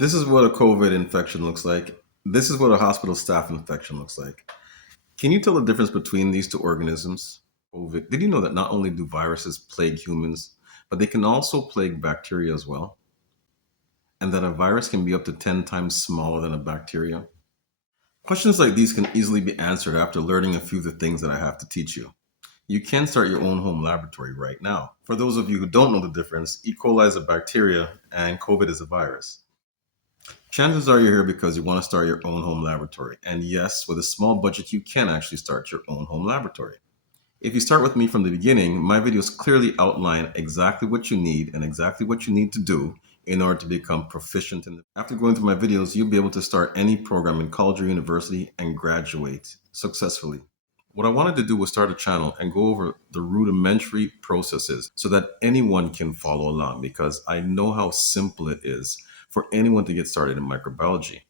This is what a COVID infection looks like. This is what a hospital staff infection looks like. Can you tell the difference between these two organisms? COVID. Did you know that not only do viruses plague humans, but they can also plague bacteria as well? And that a virus can be up to 10 times smaller than a bacteria? Questions like these can easily be answered after learning a few of the things that I have to teach you. You can start your own home laboratory right now. For those of you who don't know the difference, E. coli is a bacteria and COVID is a virus. Chances are you're here because you want to start your own home laboratory. And yes, with a small budget, you can actually start your own home laboratory. If you start with me from the beginning, my videos clearly outline exactly what you need and exactly what you need to do in order to become proficient in it. After going through my videos, you'll be able to start any program in college or university and graduate successfully. What I wanted to do was start a channel and go over the rudimentary processes so that anyone can follow along because I know how simple it is for anyone to get started in microbiology.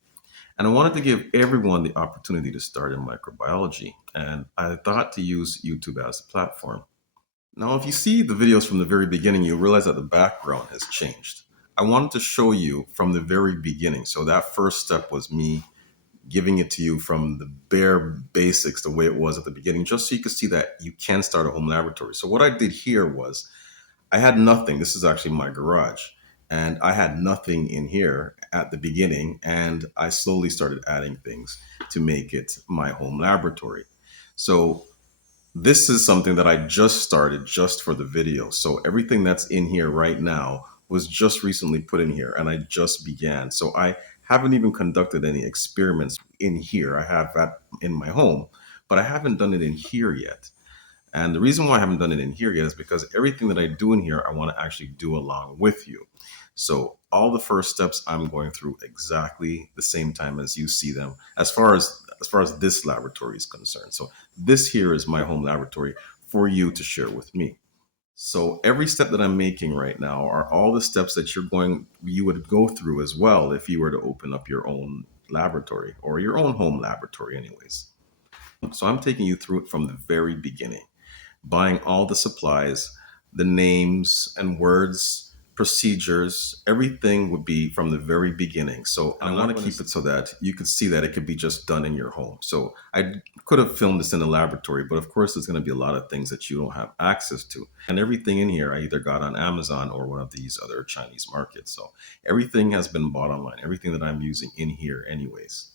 And I wanted to give everyone the opportunity to start in microbiology. And I thought to use YouTube as a platform. Now, if you see the videos from the very beginning, you'll realize that the background has changed. I wanted to show you from the very beginning. So that first step was me giving it to you from the bare basics, the way it was at the beginning, just so you could see that you can start a home laboratory. So what I did here was I had nothing. This is actually my garage. And I had nothing in here at the beginning. And I slowly started adding things to make it my home laboratory. So this is something that I just started just for the video. So everything that's in here right now was just recently put in here and I just began. So I haven't even conducted any experiments in here. I have that in my home, but I haven't done it in here yet. And the reason why I haven't done it in here yet is because everything that I do in here, I want to actually do along with you. So all the first steps I'm going through exactly the same time as you see them, as far as this laboratory is concerned. So this here is my home laboratory for you to share with me. So every step that I'm making right now are all the steps that you would go through as well if you were to open up your own laboratory or your own home laboratory anyways. So I'm taking you through it from the very beginning, buying all the supplies, the names and words, procedures, everything would be from the very beginning. So I want to keep it so that you could see that it could be just done in your home. So I could have filmed this in a laboratory, but of course, there's going to be a lot of things that you don't have access to. And everything in here, I either got on Amazon or one of these other Chinese markets. So everything has been bought online, everything that I'm using in here, anyways.